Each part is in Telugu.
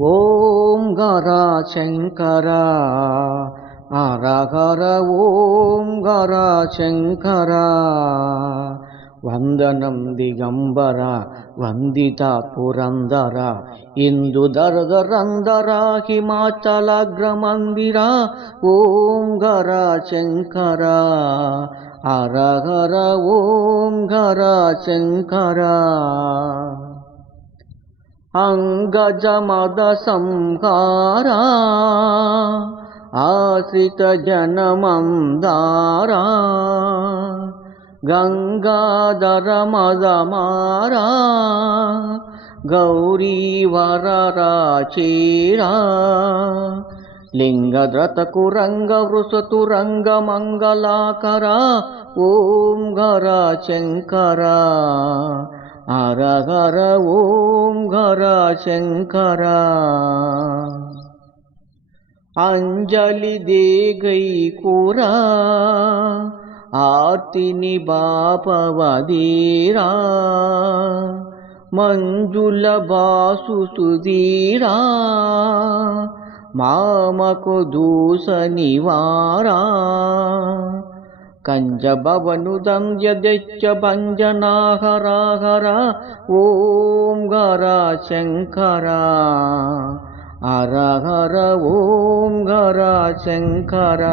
ఓం గర శంకర హర ఓం గర శంకర. వందనం దిగంబర వందిత పురందర ఇందు దరదరందర హిమాచలగ్రమందిర ఓం గర శంకర అరగర ఓం గర శంకర. अङ्गजमदसंहारा आश्रितजनमं दार गङ्गाधर मदमारा गौरीवरराचीरा लिङ्गद्रतकुरङ्गवृसतु रङ्गमङ्गलाकर ॐ गरशङ्कर ஹரஹர ஓம்கரா சங்கரா அஞ்சலி தேகை கூரா ஆர்த்தினி பாபவதீரா ಮಂಜುಲ ಬಾಸು ಸುಧೀರ ಮಾಮಕು ದೂಸ ನಿವಾರ कञ्जभवनुदं यदेच्यभञ्जनाहराहर ॐ गर शङ्करा हर हर ॐ गर शङ्करा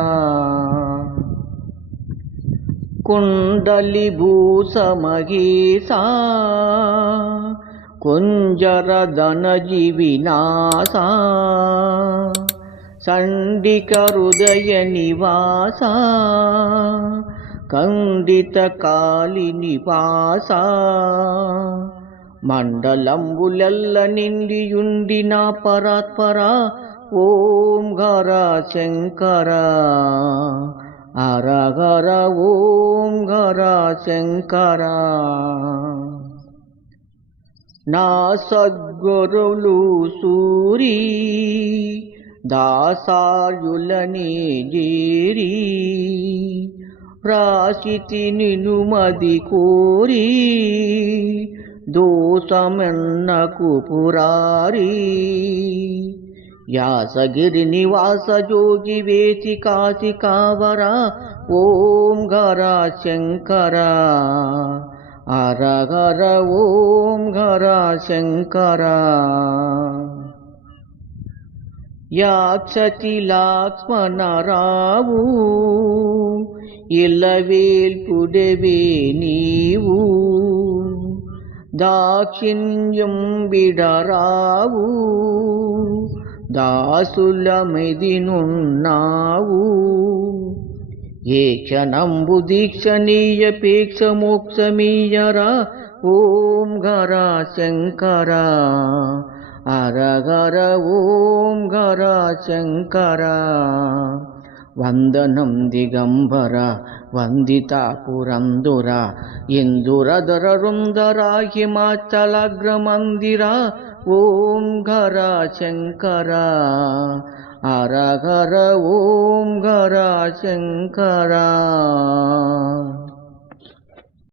कुण्डलिभूषमघी सार అరహర ఓం గర శంకర హృదయ నివాస ఖండిత కాలి నివాస మండలంబులెల్ల నిండియుండిన పరాత్పర ఓం గర శంకర. అరగర ఓం గర శంకర. నా సద్గురులు సూరీ దాసార్యులని జీరి రాశితి నినుమది కోరి దోషమెన్నకు పురారి. యాసగిరి నివాస జోగి వేసి కాశి కావర ఓం గర శంకర. అరగర ఓం గర శంకర. యాక్షతి లక్ష్మణరావు ఇలవేల్పుడవే నీవు దాక్షిణ్యం బిడరావు దాసుల మెదినున్నావు ఏ క్షణంబు దీక్షణీయపేక్ష మోక్షమీయరా ఓం గర శంకర అరగర ఓం గర శంకర. వందనం దిగంబర వందితా పురందుర ఇందురధర రుందర హిమాచలగ్రమందిర ఓం గర శంకర. అరగర ఓం గర శంకరా.